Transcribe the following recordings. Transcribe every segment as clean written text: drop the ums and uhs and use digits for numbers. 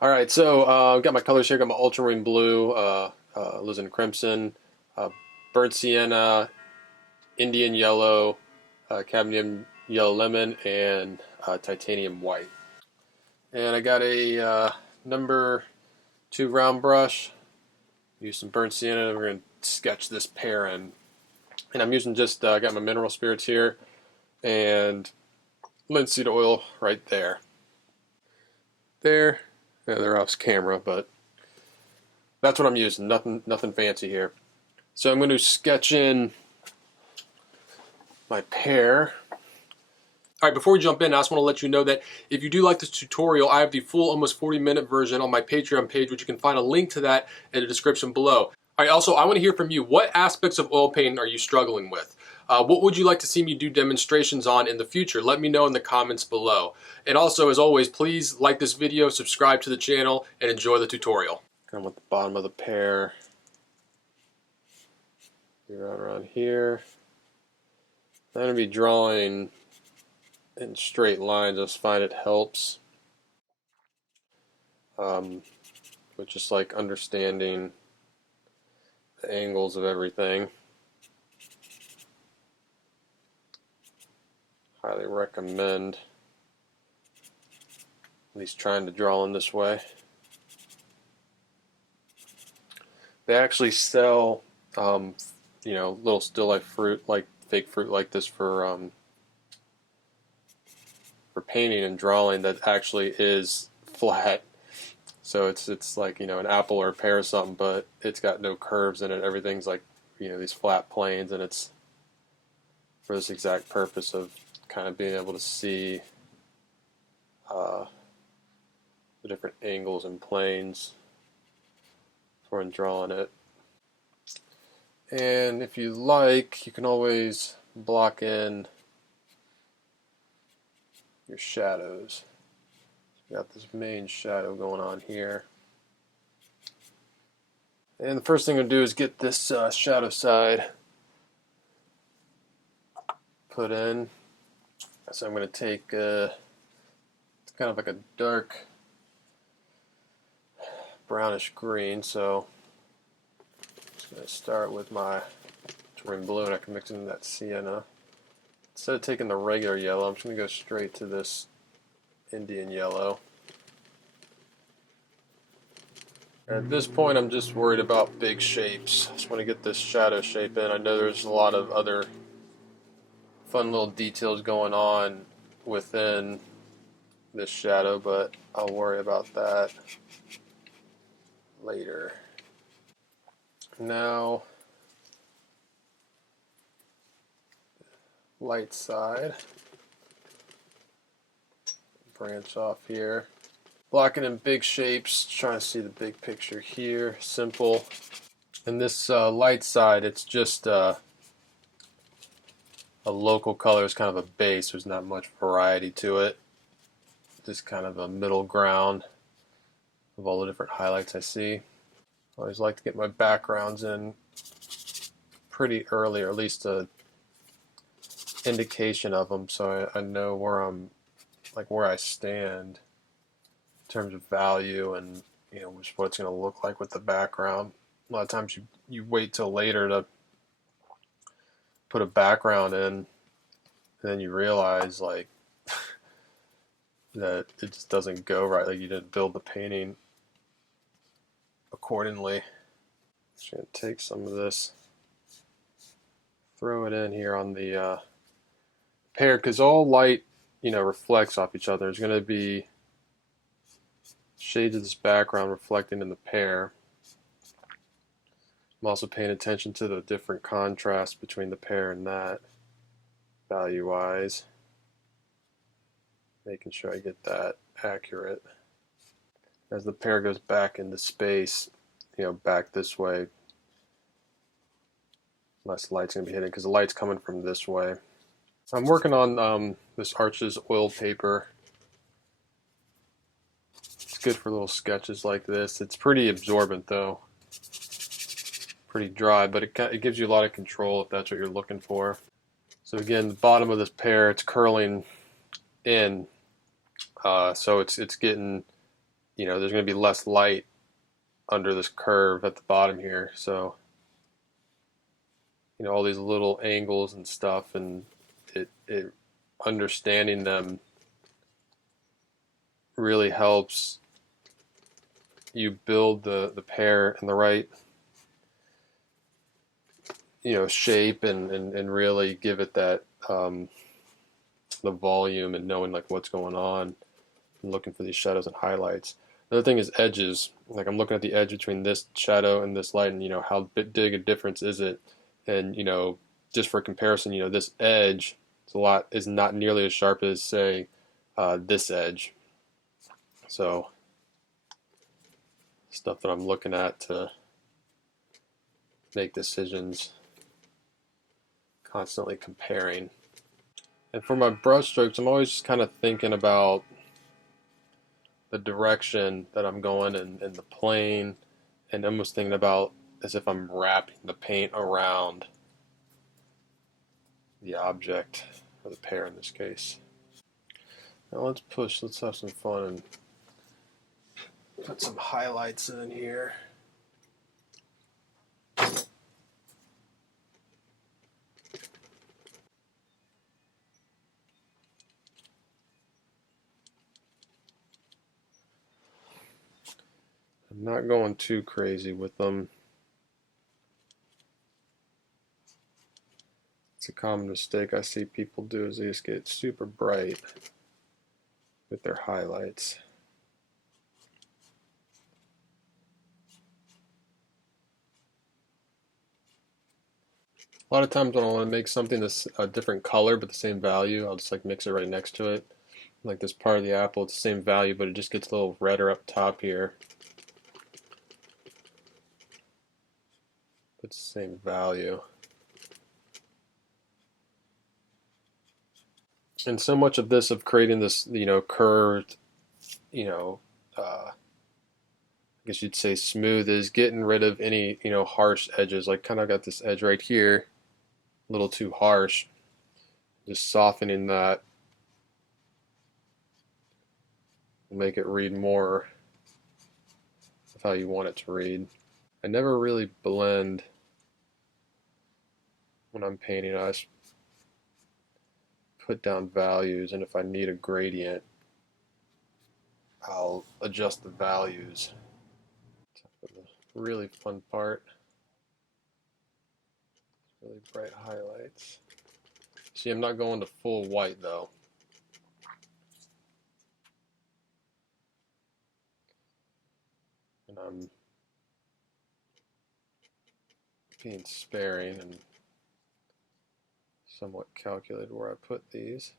Alright, so I've got my colors here. Got my Ultramarine blue, alizarin crimson, burnt sienna, Indian yellow, cadmium yellow lemon, and titanium white. And I got a number 2 round brush. Use some burnt sienna, and we're going to sketch this pear in. And I'm using just, I got my mineral spirits here, and linseed oil right there. There. Yeah, they're off camera, but that's what I'm using. Nothing fancy here. So I'm going to sketch in my pear. All right, before we jump in, I just want to let you know that if you do like this tutorial, I have the full almost 40-minute version on my Patreon page, which you can find a link to that in the description below. All right, also, I want to hear from you. What aspects of oil painting are you struggling with? What would you like to see me do demonstrations on in the future? Let me know in the comments below. And also, as always, please like this video, subscribe to the channel, and enjoy the tutorial. Come with the bottom of the pear. Around here. I'm going to be drawing in straight lines. I just find it helps. With just like understanding the angles of everything. Highly recommend at least trying to draw in this way. They actually sell, you know, little still life fruit, like fake fruit like this for painting and drawing that actually is flat. So it's like, you know, an apple or a pear or something, but it's got no curves in it. Everything's like, you know, these flat planes, and it's for this exact purpose of kind of being able to see the different angles and planes when drawing it. And if you like, you can always block in your shadows. You got this main shadow going on here. And the first thing I'm going to do is get this shadow side put in. So I'm going to take it's kind of like a dark brownish green. So I'm just going to start with my ultramarine blue, and I can mix in that sienna. Instead of taking the regular yellow, I'm just going to go straight to this Indian yellow. At this point, I'm just worried about big shapes. I just want to get this shadow shape in. I know there's a lot of other fun little details going on within this shadow, but I'll worry about that later. Now, light side. Branch off here. Blocking in big shapes, trying to see the big picture here. Simple. And this light side, it's just a local color. It's kind of a base. There's not much variety to it. Just kind of a middle ground of all the different highlights I see. I always like to get my backgrounds in pretty early, or at least a indication of them, so I know where I'm, like where I stand in terms of value, and you know what it's going to look like with the background. A lot of times you wait till later to put a background in, and then you realize like that it just doesn't go right. Like you didn't build the painting accordingly. Just going to take some of this, throw it in here on the pear, because all light, you know, reflects off each other. There's going to be shades of this background reflecting in the pear. I'm also paying attention to the different contrast between the pear and that, value-wise. Making sure I get that accurate. As the pear goes back into space, you know, back this way, less light's going to be hitting because the light's coming from this way. I'm working on this Arches oil paper. It's good for little sketches like this. It's pretty absorbent though. Pretty dry, but it gives you a lot of control if that's what you're looking for. So again, the bottom of this pear, it's curling in, so it's getting there's going to be less light under this curve at the bottom here. So, all these little angles and stuff, and it understanding them really helps you build the pear in the right shape, and really give it that the volume, and knowing like what's going on and looking for these shadows and highlights. Another thing is edges. Like I'm looking at the edge between this shadow and this light, and how big a difference is it? And just for comparison, this edge is not nearly as sharp as say this edge. So stuff that I'm looking at to make decisions, constantly comparing. And for my brush strokes, I'm always just kind of thinking about the direction that I'm going and the plane, and almost thinking about as if I'm wrapping the paint around the object, or the pear in this case. Now let's have some fun and put some highlights in here. I'm not going too crazy with them. It's a common mistake I see people do, is they just get super bright with their highlights. A lot of times when I want to make something that's a different color but the same value, I'll just like mix it right next to it. Like this part of the apple, it's the same value, but it just gets a little redder up top here. But it's the same value. And so much of this, of creating this, curved, I guess you'd say smooth, is getting rid of any, harsh edges. Like kind of got this edge right here, a little too harsh. Just softening that will make it read more of how you want it to read. I never really blend when I'm painting. I just put down values, and if I need a gradient, I'll adjust the values. The really fun part, really bright highlights. See, I'm not going to full white though. And I'm being sparing and somewhat calculated where I put these.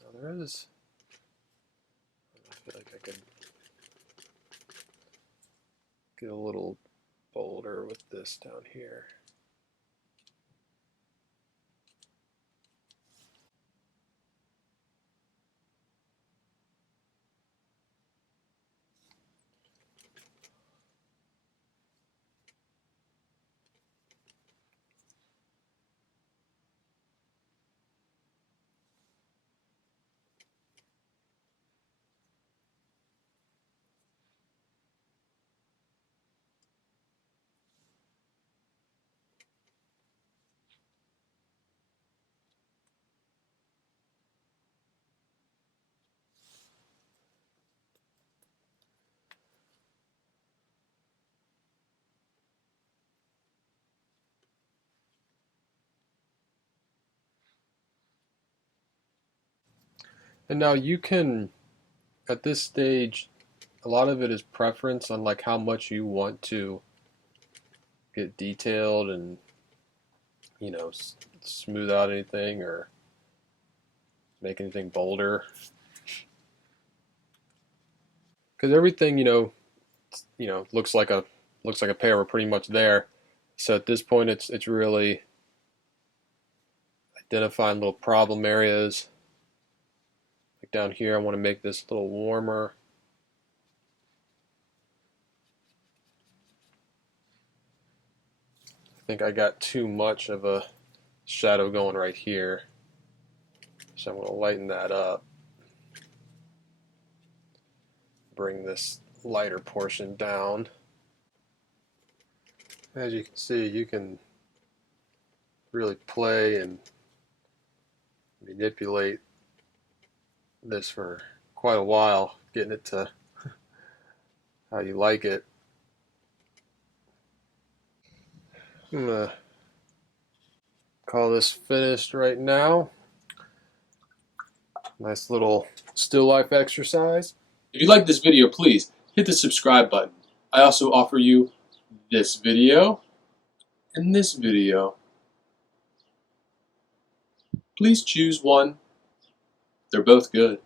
Now there is, I feel like I could get a little bolder with this down here. And now you can, at this stage, a lot of it is preference on like how much you want to get detailed and smooth out anything or make anything bolder, because everything looks like a pear. We're pretty much there. So at this point, it's really identifying little problem areas. Like down here, I want to make this a little warmer. think I got too much of a shadow going right here. So I'm going to lighten that up. Bring this lighter portion down. As you can see, you can really play and manipulate this for quite a while, getting it to how you like it. I'm going to call this finished right now. Nice little still life exercise. If you like this video, please hit the subscribe button. I also offer you this video and this video. Please choose one. They're both good.